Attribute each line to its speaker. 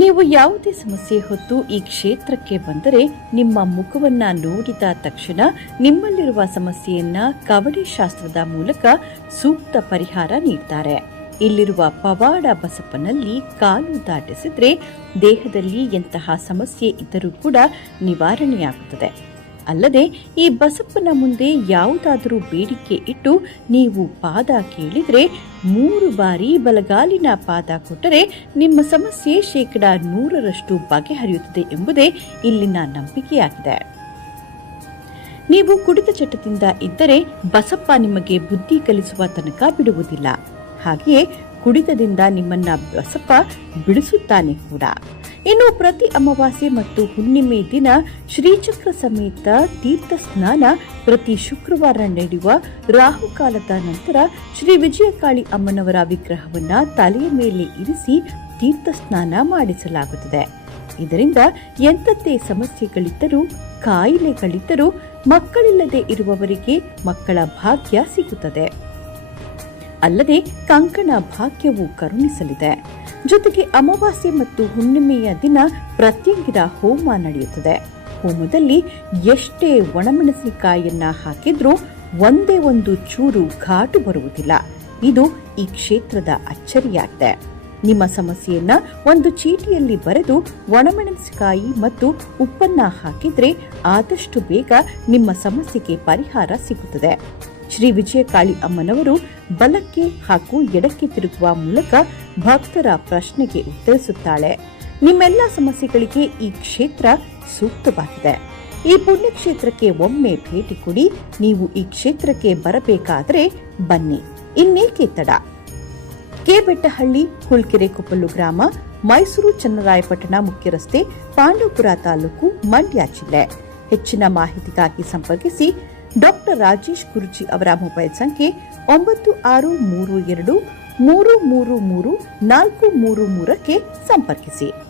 Speaker 1: ನೀವು ಯಾವುದೇ ಸಮಸ್ಯೆ ಹೊತ್ತು ಈ ಕ್ಷೇತ್ರಕ್ಕೆ ಬಂದರೆ ನಿಮ್ಮ ಮುಖವನ್ನ ನೋಡಿದ ತಕ್ಷಣ ನಿಮ್ಮಲ್ಲಿರುವ ಸಮಸ್ಯೆಯನ್ನ ಕವಡೆ ಶಾಸ್ತ್ರದ ಮೂಲಕ ಸೂಕ್ತ ಪರಿಹಾರ ನೀಡ್ತಾರೆ. ಇಲ್ಲಿರುವ ಪವಾಡ ಬಸಪ್ಪನಲ್ಲಿ ಕಾಲು ದಾಟಿಸಿದ್ರೆ ದೇಹದಲ್ಲಿ ಎಂತಹ ಸಮಸ್ಯೆ ಇದ್ದರೂ ಕೂಡ ನಿವಾರಣೆಯಾಗುತ್ತದೆ. ಅಲ್ಲದೆ ಈ ಬಸಪ್ಪನ ಮುಂದೆ ಯಾವುದಾದರೂ ಬೇಡಿಕೆ ಇಟ್ಟು ನೀವು ಪಾದ ಕೇಳಿದರೆ ಮೂರು ಬಾರಿ ಬಲಗಾಲಿನ ಪಾದ ಕೊಟ್ಟರೆ ನಿಮ್ಮ ಸಮಸ್ಯೆ ಶೇಕಡ ನೂರರಷ್ಟು ಬಗೆಹರಿಯುತ್ತದೆ ಎಂಬುದೇ ಇಲ್ಲಿನ ನಂಬಿಕೆಯಾಗಿದೆ. ನೀವು ಕುಡಿತ ಚಟದಿಂದ ಇದ್ದರೆ ಬಸಪ್ಪ ನಿಮಗೆ ಬುದ್ಧಿ ಕಲಿಸುವ ತನಕ ಬಿಡುವುದಿಲ್ಲ. ಹಾಗೆಯೇ ಕುಡಿತದಿಂದ ನಿಮ್ಮನ್ನ ಬಸಪ್ಪ ಬಿಡಿಸುತ್ತಾನೆ ಕೂಡ. ಇನ್ನು ಪ್ರತಿ ಅಮಾವಾಸ್ಯೆ ಮತ್ತು ಹುಣ್ಣಿಮೆ ದಿನ ಶ್ರೀಚಕ್ರ ಸಮೇತ ತೀರ್ಥ ಸ್ನಾನ ಪ್ರತಿ ಶುಕ್ರವಾರ ನಡೆಯುವ ರಾಹುಕಾಲದ ನಂತರ ಶ್ರೀ ವಿಜಯಕಾಳಿ ಅಮ್ಮನವರ ವಿಗ್ರಹವನ್ನ ತಲೆಯ ಮೇಲೆ ಇರಿಸಿ ತೀರ್ಥ ಸ್ನಾನ ಮಾಡಿಸಲಾಗುತ್ತದೆ. ಇದರಿಂದ ಎಂಥದ್ದೇ ಸಮಸ್ಯೆಗಳಿದ್ದರೂ, ಕಾಯಿಲೆಗಳಿದ್ದರೂ, ಮಕ್ಕಳಿಲ್ಲದೆ ಇರುವವರಿಗೆ ಮಕ್ಕಳ ಭಾಗ್ಯ ಸಿಗುತ್ತದೆ. ಅಲ್ಲದೆ ಕಂಕಣ ಭಾಗ್ಯವು ಕರುಣಿಸಲಿದೆ. ಜೊತೆಗೆ ಅಮಾವಾಸ್ಯೆ ಮತ್ತು ಹುಣ್ಣಿಮೆಯ ದಿನ ಪ್ರತ್ಯಂಗಿರ ಹೋಮ ನಡೆಯುತ್ತದೆ. ಹೋಮದಲ್ಲಿ ಎಷ್ಟೇ ಒಣಮೆಣಸಿನಕಾಯಿಯನ್ನ ಹಾಕಿದ್ರೂ ಒಂದೇ ಒಂದು ಚೂರು ಘಾಟು ಬರುವುದಿಲ್ಲ. ಇದು ಈ ಕ್ಷೇತ್ರದ ಅಚ್ಚರಿಯಾಗಿದೆ. ನಿಮ್ಮ ಸಮಸ್ಯೆಯನ್ನ ಒಂದು ಚೀಟಿಯಲ್ಲಿ ಬರೆದು ಒಣಮೆಣಸಿನಕಾಯಿ ಮತ್ತು ಉಪ್ಪನ್ನ ಹಾಕಿದ್ರೆ ಆದಷ್ಟು ಬೇಗ ನಿಮ್ಮ ಸಮಸ್ಯೆಗೆ ಪರಿಹಾರ ಸಿಗುತ್ತದೆ. ಶ್ರೀ ವಿಜಯಕಾಳಿ ಅಮ್ಮನವರು ಬಲಕ್ಕೆ ಹಾಗೂ ಎಡಕ್ಕೆ ತಿರುಗುವ ಮೂಲಕ ಭಕ್ತರ ಪ್ರಶ್ನೆಗೆ ಉತ್ತರಿಸುತ್ತಾಳೆ. ನಿಮ್ಮೆಲ್ಲ ಸಮಸ್ಯೆಗಳಿಗೆ ಈ ಕ್ಷೇತ್ರ ಸೂಕ್ತವಾಗಿದೆ. ಈ ಪುಣ್ಯಕ್ಷೇತ್ರಕ್ಕೆ ಒಮ್ಮೆ ಭೇಟಿ ಕೊಡಿ. ನೀವು ಈ ಕ್ಷೇತ್ರಕ್ಕೆ ಬರಬೇಕಾದರೆ ಬನ್ನಿ. ಇನ್ನೇಕೆ ತಡ? ಕೆಬೆಟ್ಟಹಳ್ಳಿ, ಹುಲ್ಕೆರೆ ಕೊಪ್ಪಲು ಗ್ರಾಮ, ಮೈಸೂರು ಚನ್ನರಾಯಪಟ್ಟಣ ಮುಖ್ಯ ರಸ್ತೆ ಪಾಂಡವಪುರ ತಾಲೂಕು ಮಂಡ್ಯ ಜಿಲ್ಲೆ. ಹೆಚ್ಚಿನ ಮಾಹಿತಿಗಾಗಿ ಸಂಪರ್ಕಿಸಿ ಡಾಕ್ಟರ್ ರಾಜೇಶ್ ಗುರುಜಿ ಅವರ ಮೊಬೈಲ್ ಸಂಖ್ಯೆ ಒಂಬತ್ತು ಆರು ಮೂರು ಎರಡು ಮೂರು ಮೂರು ಮೂರು ನಾಲ್ಕು ಮೂರು ಮೂರಕ್ಕೆ ಸಂಪರ್ಕಿಸಿ.